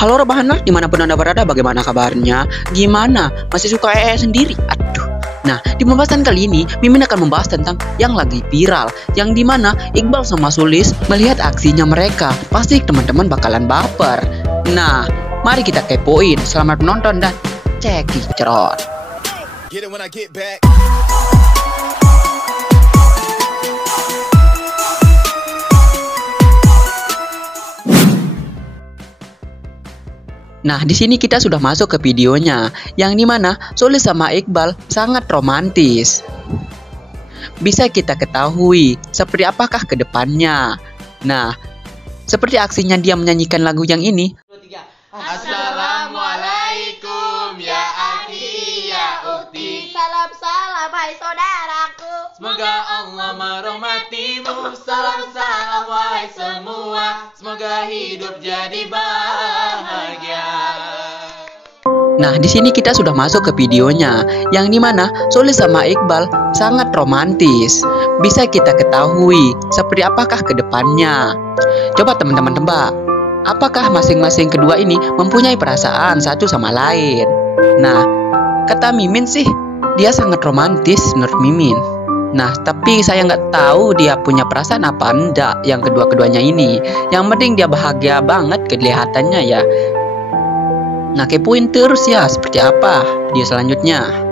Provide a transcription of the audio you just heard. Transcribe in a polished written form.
Halo rebahan dimanapun Anda berada, bagaimana kabarnya? Gimana? Masih suka sendiri? Aduh. Nah, di pembahasan kali ini, Mimin akan membahas tentang yang lagi viral, yang dimana Iqbal sama Sulis melihat aksinya mereka. Pasti teman-teman bakalan baper. Nah, mari kita kepoin. Selamat menonton dan cekicrot. Get it when I get back. Nah, di sini kita sudah masuk ke videonya, yang dimana Sulis sama Iqbal sangat romantis. Bisa kita ketahui seperti apakah ke depannya. Nah, seperti aksinya dia menyanyikan lagu yang ini. Assalamualaikum ya akhi ya ukhti. Salam hai saudaraku. Semoga Allah merahmatimu. Salam wahai semua. Semoga hidup jadi bahagia. Nah, di sini kita sudah masuk ke videonya, yang dimana Sulis sama Iqbal sangat romantis. Bisa kita ketahui seperti apakah ke depannya. Coba teman-teman tebak, apakah masing-masing kedua ini mempunyai perasaan satu sama lain? Nah, kata Mimin sih, dia sangat romantis menurut Mimin. Nah, tapi saya nggak tahu dia punya perasaan apa enggak yang kedua-keduanya ini. Yang penting dia bahagia banget kelihatannya ya. Nah, kepoin terus ya seperti apa dia selanjutnya.